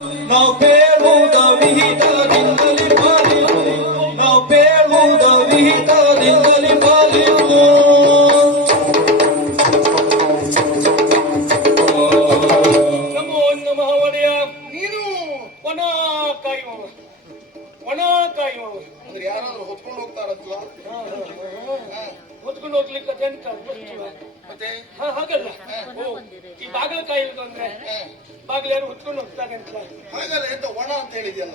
ನಾವು ಬೇಡುವುದ ವಿಹಿತದಿಂದಲೇ ಪಾಲಿಸು, ನಾವು ಬೇಡುವುದ ವಿಹಿತದಿಂದಲೇ ಪಾಲಿಸು. ನಮೋ ನಮಃ ಒಡೆಯ. ನೀನು ಒಣ ಕಾಯುವವ, ಒಣ ಕಾಯುವವ ಅಂದ್ರೆ ಯಾರಾದ್ರೂ ಹೊತ್ಕೊಂಡು ಹೋಗ್ತಾರಲ್ಲ, ಹೊತ್ಕೊಂಡು ಹೋಗ್ಲಿಕ್ಕೆ ಅದೆಂತ ಮತ್ತೆ ಹಾಗಲ್ಲ. ಓ, ಈ ಬಾಗಿಲು ಕಾಯುವುದು ಅಂದ್ರೆ ಬಾಗಿಲು ಯಾರು ಹೊತ್ಕೊಂಡು ಹೋಗ್ತಾರೆ ಅಂತ ಹಾಗಲ್ಲ. ಎಂತ ಒಣ ಅಂತ ಹೇಳಿದ್ಯಲ್ಲ,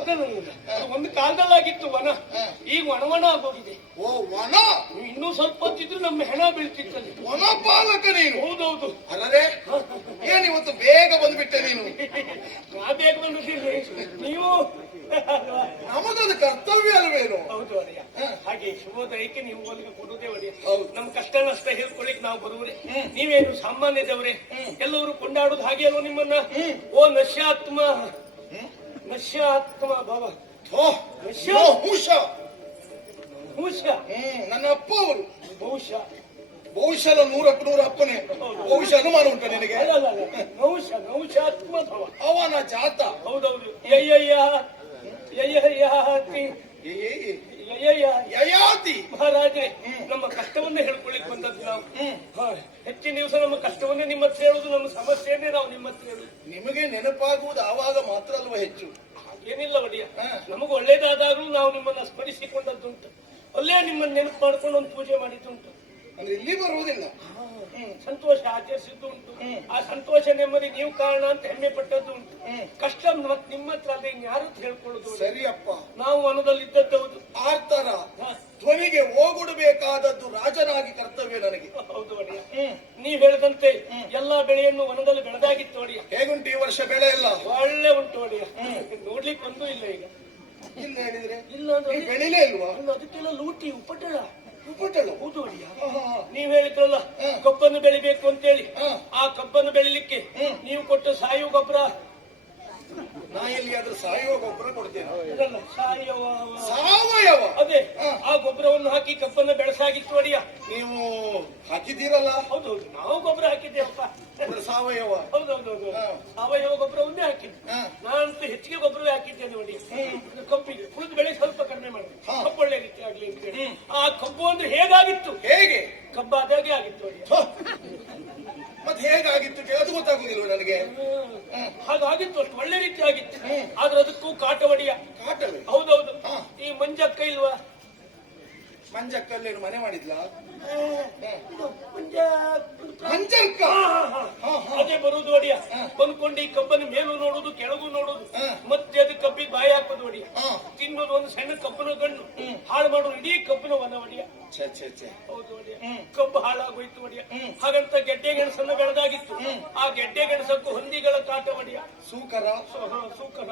ಅದು ಒಂದು ಕಾಲದಲ್ಲಾಗಿತ್ತು ವನ, ಈಗ ಒಣ ಆಗೋಗಿದೆ. ಓ ವನ, ಇನ್ನೂ ಸ್ವಲ್ಪ ಹೊತ್ತಿದ್ರು ನಮ್ಮ ಹೆಣ ಬೀಳ್ತಿತ್ತಲ್ಲಿ. ವನ ಪಾಲಕ ನೀನು? ಹೌದೌದು. ಅಲ್ಲರೇ, ಏನ್ ಇವತ್ತು ಬೇಗ ಬಂದ್ಬಿಟ್ಟೆ ನೀನು? ನಾ ಬೇಗ ಬಂದಿದ್ದೀನಿ, ನೀವು ನಮಗದು ಕರ್ತವ್ಯ ಅಲ್ವೇನು? ಹೌದು ಒಡೆಯ. ಹಾಗೆ ಶುಭೋದಯಕ್ಕೆ ನೀವು ಓದಿಗೆ ಕೊಡುವುದೇ ಒಡೆಯ. ಹೌದು. ನಮ್ ಕಷ್ಟ ನಷ್ಟ ಹೇಳ್ಕೊಳ್ಳಿಕ್ ನಾವು ಬರುವುದೇ. ನೀವೇನು ಸಾಮಾನ್ಯದವರೇ, ಎಲ್ಲರೂ ಕೊಂಡಾಡುದು ಹಾಗೆ ಅಲ್ವ ನಿಮ್ಮನ್ನ? ಓ ನಶ್ಯಾತ್ಮ, ನಶ್ಯಾತ್ಮ ಬಾಬಾ, ಬಹುಶಃ ಬಹುಶಃ ನನ್ನ ಅಪ್ಪ ಅವರು ಬಹುಶಃ ಬಹುಶಃ 100ಕ್ಕೆ 100 ಅಪ್ಪನೇ. ಬಹುಶಃ ಅನುಮಾನ ಉಂಟ ನಿನಗೆ? ಬಹುಶಃ ನೌಶಾತ್ಮ ಭವ ಅವನ ಜಾತ. ಹೌದೌದು. ಯಯ್ಯಯ್ಯ ಯಯ್ಯಯ್ಯಾತಿ ಯಯಾತಿ. ಮಹಾರಾಜೆ, ನಮ್ಮ ಕಷ್ಟವನ್ನೇ ಹೇಳ್ಕೊಳ್ಳಿಕ್ ಬಂದದ್ದು ನಾವು. ಹೆಚ್ಚಿನ ದಿವಸ ನಮ್ಮ ಕಷ್ಟವನ್ನೇ ನಿಮ್ಮ ಹತ್ರ ಹೇಳುದು, ನಮ್ಮ ಸಮಸ್ಯೆಯನ್ನೇ ನಾವು ನಿಮ್ಮ ಹತ್ರ ಹೇಳುದು. ನಿಮಗೆ ನೆನಪಾಗುವುದು ಆವಾಗ ಮಾತ್ರ ಅಲ್ವಾ ಹೆಚ್ಚು? ಏನಿಲ್ಲ ಒಡೆಯ, ನಮಗೂ ಒಳ್ಳೇದಾದಾದ್ರೂ ನಾವು ನಿಮ್ಮನ್ನ ಸ್ಮರಿಸಿಕೊಂಡದ್ದುಂಟು, ಅಲ್ಲೇ ನಿಮ್ಮನ್ನ ನೆನಪು ಮಾಡ್ಕೊಂಡು ಒಂದು ಪೂಜೆ ಮಾಡಿದ್ದುಂಟು. ಅಂದ್ರೆ ಇಲ್ಲಿ ಬರುವುದಿಲ್ಲ, ಸಂತೋಷ ಆಚರಿಸಿದ್ದು ಉಂಟು. ಆ ಸಂತೋಷ ನೆಮ್ಮದಿ ನೀವು ಕಾರಣ ಅಂತ ಹೆಮ್ಮೆ ಪಟ್ಟದ್ದು ಉಂಟು. ಕಷ್ಟ ನಿಮ್ಮ ಹತ್ರ ಅಲ್ಲದೆ ಇನ್ಯಾರು ಹೇಳ್ಕೊಳ್ಳುದು. ಸರಿಯಪ್ಪ, ನಾವು ವನದಲ್ಲಿದ್ದದ್ದು ಹೌದು. ಆರ್ತರ ಧ್ವನಿಗೆ ಓಗುಡಬೇಕಾದದ್ದು ರಾಜನಾಗಿ ಕರ್ತವ್ಯ ನನಗೆ. ಹೌದು ಒಡೆಯ, ನೀವ್ ಹೇಳಿದಂತೆ ಎಲ್ಲಾ ಬೆಳೆಯನ್ನು ವನದಲ್ಲಿ ಬೆಳೆದಾಗಿತ್ತು ಒಡೆಯ. ಹೇಗುಂಟು ಈ ವರ್ಷ ಬೆಳೆ ಎಲ್ಲ? ಒಳ್ಳೆ ಉಂಟು ಒಡೆಯ, ನೋಡ್ಲಿಕ್ಕೆ ಒಂದು ಇಲ್ಲ ಈಗ. ಇಲ್ಲ ಹೇಳಿದ್ರೆ ಇಲ್ಲ ಅಂದ್ರೆ ಬೆಳಿಲೇ ಇಲ್ವಾ? ಅದಕ್ಕೆಲ್ಲ ಲೂಟಿ ಉಪಟಳ. ಉಪಟಳು? ಹೌದು ಒಡೆಯ. ನೀವ್ ಹೇಳಿದ್ರಲ್ಲ ಕಬ್ಬನ್ನು ಬೆಳಿಬೇಕು ಅಂತೇಳಿ, ಆ ಕಬ್ಬನ್ನು ಬೆಳಿಲಿಕ್ಕೆ ನೀವು ಕೊಟ್ಟ ಸಾಯುವ ಗೊಬ್ಬರ, ನಾ ಎಲ್ಲಿಯಾದ್ರೂ ಸಾಯುವ ಗೊಬ್ಬರ ಕೊಡ್ತೇನೆ? ಸಾವಯವ, ಅದೇ ಆ ಗೊಬ್ಬರವನ್ನು ಹಾಕಿ ಕಬ್ಬನ್ನು ಬೆಳೆಸಾಗಿತ್ತು ಒಡೆಯ. ನೀವು ಹಾಕಿದ್ದೀರಲ್ಲ? ಹೌದೌದು, ನಾವು ಗೊಬ್ಬರ ಹಾಕಿದ್ದೇವಪ್ಪ. ಸಾವಯವ? ಹೌದೌದೌದು, ಸಾವಯವ ಗೊಬ್ಬರವನ್ನೇ ಹಾಕಿದ್ದೆ. ನಾನಂತೂ ಹೆಚ್ಚಿಗೆ ಗೊಬ್ಬರವೇ ಹಾಕಿದ್ದೇನೆ ಒಡೆಯ. ಕಬ್ಬಿಗೆ ಉಳಿದ ಬೆಳೆ ಸ್ವಲ್ಪ ಕಡಿಮೆ ಮಾಡಿದೆ, ಕಬ್ಬು ಒಳ್ಳೆ ರೀತಿ ಆಗ್ಲಿ ಅಂತೇಳಿ. ಆ ಕಬ್ಬು ಅಂದ್ರೆ ಹೇಗಾಗಿತ್ತು? ಹೇಗೆ ಕಬ್ಬು ಅದಾಗೆ ಆಗಿತ್ತು ಒಡೆಯ. ಮತ್ತೆ ಹೇಗಾಗಿತ್ತು ಅದು ಗೊತ್ತಾಗುದಿಲ್ವ ನನಗೆ? ಹಾಗಾಗಿತ್ತು, ಅಷ್ಟು ಒಳ್ಳೆ ರೀತಿ ಆಗಿತ್ತು. ಆದ್ರೆ ಅದಕ್ಕೂ ಕಾಟ ಒಡೆಯ. ಕಾಟವೇ? ಹೌದೌದು. ಈ ಮಂಜಕ್ಕ ಇಲ್ವಾ? ಮಂಜಕ್ಕಲ್ಲೇನು ಮನೆ ಮಾಡಿದ್ಲ? ಮಂಜಕ್ಕ ಅದೇ ಬರುವುದು ಒಡೆಯ. ಬಂದ್ಕೊಂಡು ಈ ಕಬ್ಬನ್ನು ಮೇಲೂ ನೋಡುದು, ಕೆಳಗೂ ನೋಡುದು, ಮತ್ತೆ ಅದು ಕಬ್ಬಿಗೆ ಬಾಯಿ ಹಾಕೋದು ಒಡೆಯ. ತಿನ್ನೋದು ಒಂದು ಸಣ್ಣ ಕಬ್ಬನ ಗಣ್ಣು, ಹಾಳು ಮಾಡೋದು ಇಡೀ ಕಬ್ಬಿನ ವನ ಒಡೆಯ. ಹೌದು ಒಡೆಯ, ಕಬ್ಬು ಹಾಳಾಗೋಯ್ತು ಒಡೆಯ. ಹಾಗಂತ ಗೆಡ್ಡೆ ಗೆಣಸನ್ನು ಬೆಳೆದಾಗಿತ್ತು. ಆ ಗೆಡ್ಡೆ ಗೆಣಸಕ್ಕೂ ಹೊಂದಿಗಳ ಕಾಟ ಒಡೆಯ. ಸೂಕರ ಸೂಕರ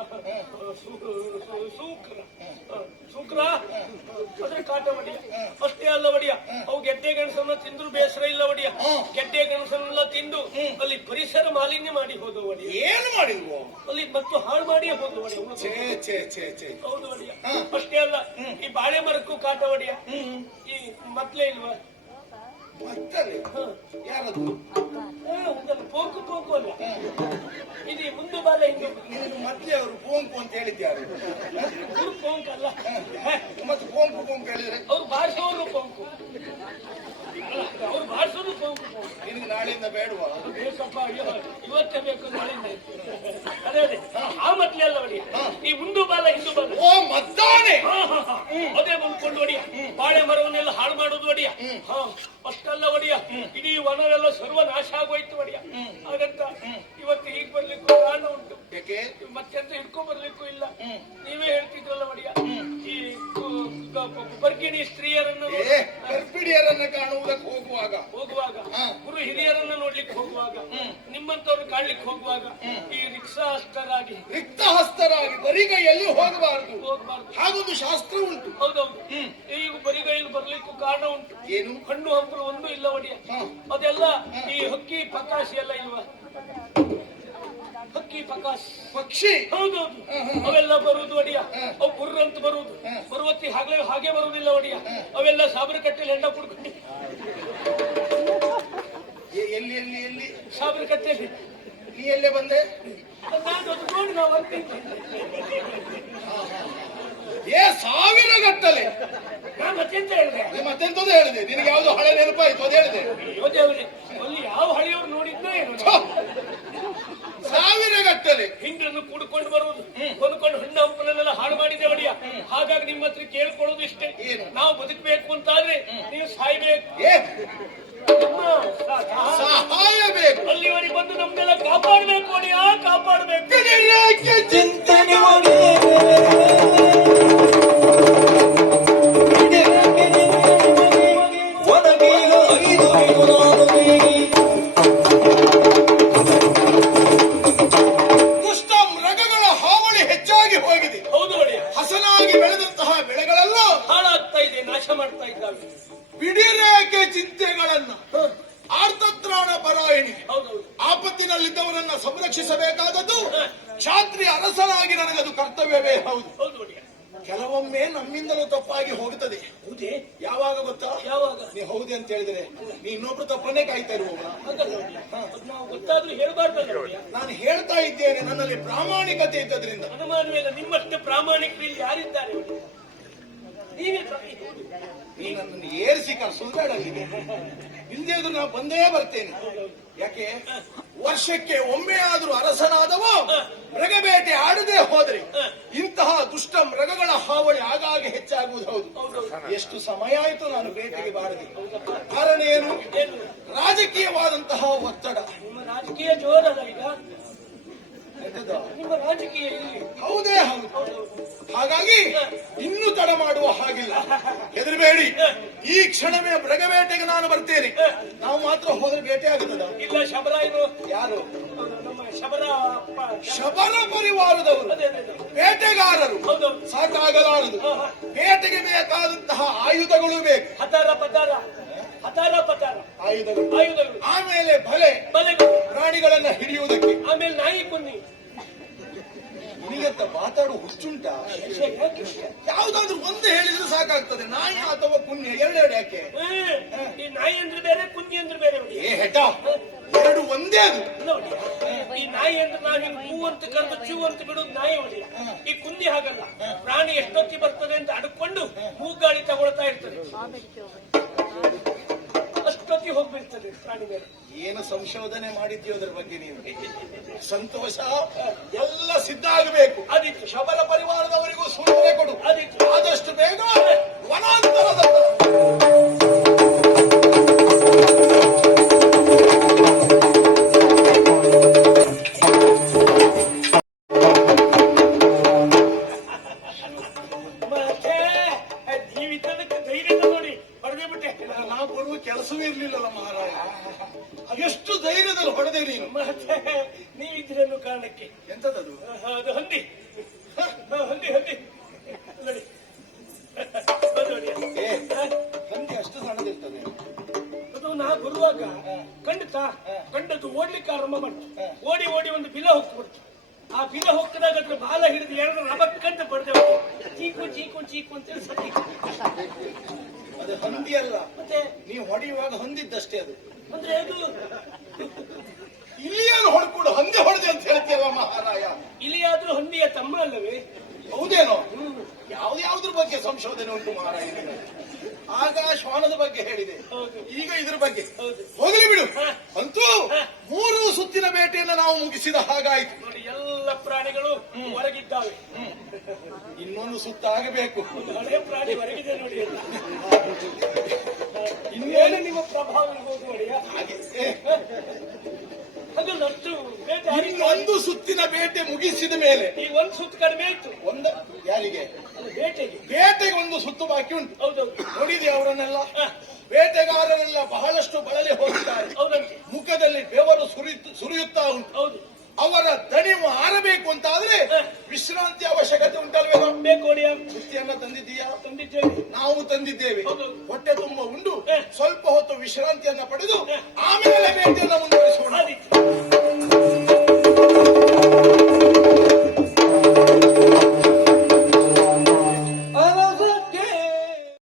ಸೂಕರ ಅದ್ರ ಕಾಟ ಒಡೆಯ. ಅಷ್ಟೇ ಅಲ್ಲ ಒಡೆಯ, ಅವು ಗೆಡ್ಡೆ ಗೆಣಸನ್ನ ತಿಂದ್ರು ಬೇಸರ ಇಲ್ಲ ಒಡೆಯ. ಗೆಡ್ಡೆ ಗೆಣಸನ್ನೆಲ್ಲ ತಿಂದು ಅಲ್ಲಿ ಪರಿಸರ ಮಾಲಿನ್ಯ ಮಾಡಿ ಹೋದ ಒಡೆಯ. ಏನು ಮಾಡಿಲ್ವೋ ಅಲ್ಲಿ ಮತ್ತು ಹಾಳು ಮಾಡಿಯೇ ಹೋದ ಒಡೆಯ. ಹೌದು ಒಡೆಯ. ಅಷ್ಟೇ ಅಲ್ಲ, ಈ ಬಾಳೆ ಮರಕ್ಕೂ ಕಾಟ ಒಡೆಯ. ಈ ಮತ್ಲೇ ಇಲ್ವಾ? ಯಾರದು? ಪೋಕು ಪೋಕು ಅಲ್ಲ, ಇದು ಮುಂದೆ ಬಾಲ ಹಿಂದೆ. ಮತ್ತೆ ಅವರು ಪೋಂಕು ಅಂತ ಹೇಳಿದ್ಯಾರು? ಅವ್ರು ಪೋಂಕ್ ಅಲ್ಲ. ಮತ್ತೆ ಪೋಂಕು ಪೋಂಕು ಹೇಳಿದ್ರೆ ಅವ್ರು ಭಾಷೆಯವರು ಪೋಂಕು, ಅವ್ರು ಭಾಷೆಯವರು ಪೋಂಕು. ನಿನಗೆ ನಾಳೆಯಿಂದ ಬೇಡವಾ? ಬೇಕಪ್ಪ, ಇವತ್ತೇ ಬೇಕು, ನಾಳೆಯಿಂದ. ಅದೇ ಅದೇ ಆ ಮತ್ಲೆ ಅಲ್ಲ ಒಡೆಯ, ಈ ಮುಂದು ಬಾಲ ಹಿಂದೂ ಬಾಲ. ಓ ಮದ್ದಾನೆ, ಅದೇ ಬಂದ್ಕೊಂಡು ಒಡೆಯ ಬಾಳೆ ಮರವನ್ನೆಲ್ಲ ಹಾಳು ಮಾಡೋದು ಒಡೆಯ. ಅಷ್ಟಲ್ಲ ಒಡೆಯ, ಇಡೀ ವನವೆಲ್ಲ ಸರ್ವನಾಶ ಆಗೋಯ್ತು ಒಡೆಯ. ಹಾಗಂತ ಇವತ್ತು ಈಗ ಬರ್ಲಿಕ್ಕೂ ಕಾರಣ ಉಂಟು. ಮತ್ತೆಂತ ಹಿಡ್ಕೊಂಡ್ ಬರ್ಲಿಕ್ಕೂ ಇಲ್ಲ. ನೀವೇ ಹೇಳ್ತಿದ್ರಲ್ಲ ಒಡೆಯ, ಈ ಬರ್ಗಿಣಿ ಸ್ತ್ರೀಯರನ್ನು ಗರ್ಭಿಣಿಯರನ್ನ ಕಾಣುವುದಕ್ಕೆ ಹೋಗುವಾಗ ಗುರು ಹಿರಿಯರನ್ನ ನೋಡ್ಲಿಕ್ಕೆ ಹೋಗುವಾಗ, ನಿಮ್ಮಂತವ್ರು ಕಾಣ್ಲಿಕ್ಕೆ ಹೋಗುವಾಗ ಈ ರಿಕ್ತ ಹಸ್ತರಾಗಿ ಬರಿಗೈಯಲ್ಲಿ ಹೋಗಬಾರದು. ಹಾಗೊಂದು ಶಾಸ್ತ್ರ ಉಂಟು. ಹೌದೌದು. ಈಗ ಬರಿಗೈಯಲ್ಲಿ ಬರ್ಲಿಕ್ಕೂ ಕಾರಣ ಉಂಟು. ಏನು? ಹಣ್ಣು ಹಂಪಲು ಒಂದು ಇಲ್ಲ ಒಡೆಯ. ಅದೆಲ್ಲ ಈ ಹಕ್ಕಿ ಪಕಾಶಿ ಎಲ್ಲ ಇಲ್ವಾ? ಹಕ್ಕಿ ಪಕಾಶ್ ಪಕ್ಷಿ, ಹೌದೌದು, ಅವೆಲ್ಲ ಬರುವುದು ಒಡೆಯ. ಅವು ಗುರ್ರಂತ ಬರುವುದು, ಬರುವತ್ತಿ ಹಾಗೆ ಬರುವುದಿಲ್ಲ ಒಡೆಯ. ಅವೆಲ್ಲ ಸಾಬರ ಕಟ್ಟೆಯಲ್ಲಿ ಹೆಂಡ ಕುಡ್ಕೊಂಡು ಎಲ್ಲಿ ಎಲ್ಲಿ ಎಲ್ಲಿ ಸಾಬರ ಕಟ್ಟೆಯಲ್ಲಿ ನೀ ಎಲ್ಲೇ ಬಂದೆ? ನಾನು ಅದು ನೋಡಿ ನಾವು ಅಂತಿದ್ದೆ. ಏ ಸಾವಿರ ಗಟ್ಟಲೆ. ನಾನು ಮತ್ತೆಂತ ಹೇಳಿದೆ? ನೀ ಮತ್ತೆಂತದ್ದು ಹೇಳಿದೆ? ನಿನಗೆ ಯಾವ್ದು ಹಳೆ ನೆನಪಾಯ್ತು ಅದು ಹೇಳಿದೆ. ಯೋಧೇವ್ರಿ ಅಲ್ಲಿ ಯಾವ ಹಳೆಯವರು ನೋಡಿದ್ನೋ ಏನು ಸಾವಿರ ಗಟ್ಟಲೆ ಹಿಂಡನ್ನು ಕೂಡ್ಕೊಂಡು ಬರುವುದು, ಕೊಂಡ್ಕೊಂಡು ಹಣ್ಣು ಹಂಪಲನ್ನೆಲ್ಲ ಹಾಳು ಮಾಡಿದೆ ಒಡೆಯ. ಹಾಗಾಗಿ ನಿಮ್ಮ ಹತ್ರ ಕೇಳ್ಕೊಳ್ಳೋದು ಇಷ್ಟೇ, ಏನು? ನಾವು ಬದುಕಬೇಕು ಅಂತಾದ್ರೆ ನೀವು ಸಾಯ್ಬೇಕು. ಏ ನಮ್ಮ ಸಹಾಯ ಬೇಕು. ಅಲ್ಲಿವರೆಗೆ ಬಂದು ನಮ್ನೆಲ್ಲ ಕಾಪಾಡ್ಬೇಕು ಒಡೆಯ, ಕಾಪಾಡ್ಬೇಕು. ಚಿಂತನೆ ಮಾಡಿ ಒದಗೀಗ ಐದು ದುಷ್ಟ ಮೃಗಗಳ ಹಾವಳಿ ಹೆಚ್ಚಾಗಿ ಹೋಗಿದೆ. ಹೌದು ಒಡೆಯ, ಹಸನಾಗಿ ಬೆಳೆದಂತಹ ಬೆಳೆಗಳೆಲ್ಲ ಹಾಳಾಗ್ತಾ ಇದೆ, ನಾಶ ಮಾಡ್ತಾ ಇದ್ದಾವೆ. ಬಿಡಿರೇಖೆ ಚಿಂತೆಗಳನ್ನ ಆರ್ತತ್ರಾಣ ಪರಾಯಣಿ ಹೌದೌದು. ಆಪತ್ತಿನಲ್ಲಿದ್ದವರನ್ನ ಸಂರಕ್ಷಿಸಬೇಕಾದದ್ದು ಕ್ಷಾತ್ರಿಯ ಅರಸನಾಗಿ ನನಗದು ಕರ್ತವ್ಯವೇ ಹೌದು. ಹೌದು ಒಡೆಯ. ಕೆಲವೊಮ್ಮೆ ನಮ್ಮಿಂದಲೂ ತಪ್ಪಾಗಿ ಹೋಗುತ್ತದೆ. ಹೌದೇ? ಯಾವಾಗ ಗೊತ್ತಾ? ಯಾವಾಗ? ನೀ ಹೌದೆ ಅಂತ ಹೇಳಿದ್ರೆ ನೀ ಇನ್ನೊಬ್ರು ತಪ್ಪನ್ನೇ ಕಾಯ್ತಾ ಇರುವವನ. ಹಾಗಲ್ಲ ಒಡೆಯ, ಅದು ನಾವು ಗೊತ್ತಾದ್ರೂ ಹೇಳ್ಬಾರ್ದಲ್ಲ ಒಡೆಯ. ನಾನು ಹೇಳ್ತಾ ಇದ್ದೇನೆ, ನನ್ನಲ್ಲಿ ಪ್ರಾಮಾಣಿಕತೆ ಇದ್ದದ್ರಿಂದ. ಅನುಮಾನವಿಲ್ಲ, ನಿಮ್ಮಷ್ಟು ಪ್ರಾಮಾಣಿಕರು ಇಲ್ಲಿ ಯಾರಿದ್ದಾರೆ ಒಡೆಯ? ನೀವೇ ನೀ ನನ್ನನ್ನು ಏರಿಸಿ ಸುಳ್ಬೇಡ. ಇಲ್ಲದೆ ಇದ್ರು ನಾನು ಬಂದೇ ಬರ್ತೇನೆ. ಯಾಕೆ? ವರ್ಷಕ್ಕೆ ಒಮ್ಮೆ ಆದ್ರೂ ಅರಸನಾದವ ಮೃಗಬೇಟೆ ಆಡದೆ ಹೋದ್ರೆ ಇಂತಹ ದುಷ್ಟ ಮೃಗಗಳ ಹಾವಳಿ ಆಗಾಗ ಹೆಚ್ಚಾಗುವುದು ಹೌದು. ಎಷ್ಟು ಸಮಯ ಆಯ್ತು ನಾನು ಬೇಟೆಗೆ ಬಾರದೆ. ಕಾರಣ ಏನು? ರಾಜಕೀಯವಾದಂತಹ ಒತ್ತಡ. ನಿಮ್ಮ ರಾಜಕೀಯ ಜೋರಲ್ಲ ಈಗ, ಎಂತದು? ನಿಮ್ಮ ರಾಜಕೀಯ ಇಲ್ಲಿ. ಹೌದೇ ಹೌದು. ಹಾಗಾಗಿ ಇನ್ನೂ ತಡ ಮಾಡುವ ಹಾಗಿಲ್ಲ. ಹೆದರಬೇಡಿ, ಈ ಕ್ಷಣವೇ ಮೃಗಬೇಟೆಗೆ ನಾನು ಬರ್ತೇನೆ. ನಾವು ಮಾತ್ರ ಹೋದ್ರೆ ಬೇಟೆ ಆಗುತ್ತದ? ಇಲ್ಲ, ಶಬರ ಏನು? ಯಾರು? ನಮ್ಮ ಶಬರ ಶಬರ ಪರಿವಾರದವರು, ಅದೇ ಅದೇ ಅದೇ. ಬೇಟೆಗಾರರು. ಹೌದೌದು. ಸಾಕಾಗಲಾರದು. ಬೇಟೆಗೆ ಬೇಕಾದಂತಹ ಆಯುಧಗಳು ಬೇಕು. ಹತಾರ ಪತಾರ, ಹತಾರ ಪತಾರ ಆಯುಧಗಳು, ಆಯುಧಗಳು, ಆಮೇಲೆ ಬಲೆ, ಬಲೆಗಳು, ಪ್ರಾಣಿಗಳನ್ನ ಹಿಡಿಯುವುದಕ್ಕೆ. ಆಮೇಲೆ ನಾಯಿ ಕುನ್ನಿ. ನಿನಗಂತ ಮಾತಾಡುವ ಹುಚ್ಚುಂಟಾ? ಯಾವ್ದಾದ್ರು ಒಂದು ಹೇಳಿದ್ರೆ ಸಾಕಾಗ್ತದೆ. ನಾಯಿ ಅಥವಾ ಪುಣ್ಯ ಎರಡೆರಡು ಯಾಕೆ? ಈ ನಾಯಿ ಅಂದ್ರೆ ಬೇರೆ, ಕುನ್ನಿ ಅಂದ್ರೆ ಬೇರೆ ಒಡೆಯ. ಏ ಹೆಟ, ಎರಡು ಒಂದೇ ಅದು. ಇಲ್ಲ ಒಡೆಯ, ಈ ನಾಯಿ ಅಂದ್ರೆ ನಾವು ಹಿಂಗ್ ಹೂ ಅಂತ ಕರೆದು ಚೂ ಅಂತ ಬಿಡುದು ನಾಯಿ ಒಡೆಯ. ಈ ಕುನ್ನಿ ಹಾಗಲ್ಲ, ಪ್ರಾಣಿ ಎಷ್ಟೊತ್ತಿ ಬರ್ತದೆ ಅಂತ ಅಡ್ಕೊಂಡು ಮೂಗಾಳಿ ತಗೊಳ್ತಾ ಇರ್ತದೆ, ಅಷ್ಟೊತ್ತಿ ಹೋಗ್ಬಿಡ್ತದೆ ಪ್ರಾಣಿ ಮೇಲೆ. ಏನು ಸಂಶೋಧನೆ ಮಾಡಿದ್ಯೋ ಅದ್ರ ಬಗ್ಗೆ ನೀನು? ಸಂತೋಷ. ಎಲ್ಲ ಸಿದ್ಧ ಆಗಬೇಕು. ಅದಿತ್ತು. ಶಬರ ಪರಿವಾರದವರಿಗೂ ಸೂಚನೆ ಕೊಡು. ಅದಿತ್ತು. ಆದಷ್ಟು ಬೇಗ ವನಾಂತರದ ಮತ್ತೆ ಜೀವಿತದಕ್ಕೆ ಧೈರ್ಯದ ನೋಡಿ ಹೊಡೆದೇ ಬಿಟ್ಟೆ. ನಾವು ಕೊಡುವ ಕೆಲಸವೇ ಇರ್ಲಿಲ್ಲಲ್ಲ ಮಹಾರಾಯ. ಎಷ್ಟು ಧೈರ್ಯದಲ್ಲಿ ಹೊಡೆದೆ ನೀನು. ಮತ್ತೆ ನೀವಿದ್ರನ್ನು ಕಾರಣಕ್ಕೆ. ಎಂತದದು? ಅದು ಹಂದಿ, ಹಂದಿ ಹಂದಿ ನೋಡಿ. ಅದು ನೋಡಿ. ಏ, ಹಂದಿ ಅಷ್ಟು ಸಣ್ಣದಿರ್ತದೆ. ಅದು ನಾ ಬರುವಾಗ ಕಂಡದ್ದು ಓಡ್ಲಿಕ್ಕೆ ಆರಂಭ ಮಾಡ್ತು. ಓಡಿ ಓಡಿ ಒಂದು ಬಿಲ ಹೋಗ್ಬಿಡ್ತು. ಆ ಬಿಲ ಹೋಗ್ತದಾಗ ಅದ್ರ ಬಾಲ ಹಿಡಿದು ಎರಡು ರಬಕ್ಕಂತ ಬಡ್ದೆ ಚೀಕು ಚೀಕು ಚೀಕು ಅಂತೇಳಿ ಸತ್ತಿ. ಅದು ಹಂದಿ ಅಲ್ಲ. ಮತ್ತೆ ನೀವು ಹೊಡೆಯುವಾಗ ಹೊಂದಿದ್ದಷ್ಟೇ ಅದು. ಅಂದ್ರೆ ಅದು ಇಲ್ಲಿಯನ್ನು ಹೊಡ್ಕೊಂಡು ಹಂದಿ ಹೊಡೆದೆ ಅಂತ ಹೇಳ್ತೀಯಲ್ಲ ಮಹಾರಾಯ. ಇಲಿಯಾದ್ರೂ ಹಂದಿಯ ತಮ್ಮ ಅಲ್ಲವೇ? ಹೌದೇನೋ? ಯಾವ್ದ್ರ ಬಗ್ಗೆ ಸಂಶೋಧನೆ ಉಂಟು ಮಹಾರಾಯ? ಆಗ ಶ್ವಾನದ ಬಗ್ಗೆ ಹೇಳಿದೆ, ಈಗ ಇದ್ರ ಬಗ್ಗೆ. ಹೋಗಲಿ ಬಿಡು. ಅಂತೂ 3 ಸುತ್ತಿನ ಬೇಟೆಯನ್ನು ನಾವು ಮುಗಿಸಿದ ಹಾಗಾಯ್ತು. ನೋಡಿ, ಎಲ್ಲ ಪ್ರಾಣಿಗಳು ಹೊರಗಿದ್ದಾವೆ. ಇನ್ನೊಂದು ಸುತ್ತ ಆಗಬೇಕು. ಹಳೆ ಪ್ರಾಣಿ ಹೊರಗಿದೆ ನೋಡಿ. ಎಲ್ಲ ಇನ್ನೇನು ನಿಮ್ಮ ಪ್ರಭಾವ ಇರ್ಬೋದು ಒಡೆಯ. ಅದು ನಷ್ಟು ಬೇಟೆ. ಇನ್ನೊಂದು ಸುತ್ತಿನ ಬೇಟೆ ಮುಗಿಸಿದ ಮೇಲೆ ಈಗ ಒಂದು ಸುತ್ತು ಕಡಿಮೆ ಆಯ್ತು. ಯಾರಿಗೆ? ಬೇಟೆಗೆ ಒಂದು ಸುತ್ತು ಬಾಕಿ ಉಂಟು. ಹೌದೌದು. ನೋಡಿದೆ ಅವರನ್ನೆಲ್ಲ? ಬೇಟೆಗಾರರೆಲ್ಲ ಬಹಳಷ್ಟು ಬಳಲಿ ಹೋಗಿದ್ದಾರೆ. ಹೌದಂತೆ. ಮುಖದಲ್ಲಿ ಬೆವರು ಸುರಿಯುತ್ತಾ ಉಂಟು. ಹೌದು. ಅವರ ದಣಿವು ಆರಬೇಕು ಅಂತಾದ್ರೆ ವಿಶ್ರಾಂತಿ ಅವಶ್ಯಕತೆ ಉಂಟಲ್ವೇನೋ? ಬೇಕು ಒಡೆಯ. ಸುತ್ತಿಯನ್ನ ತಂದಿದ್ದೀಯಾ? ತಂದಿದ್ದೇವೆ. ನಾವು ತಂದಿದ್ದೇವೆ. ಹೌದು. ಹೊಟ್ಟೆ ತುಂಬ ಉಂಡು ಸ್ವಲ್ಪ ಹೊತ್ತು ವಿಶ್ರಾಂತಿಯನ್ನ ಪಡೆದು ಆಮೇಲೆ ಬೇಟೆಯನ್ನ ಮುಂದುವರಿಸೋಣ.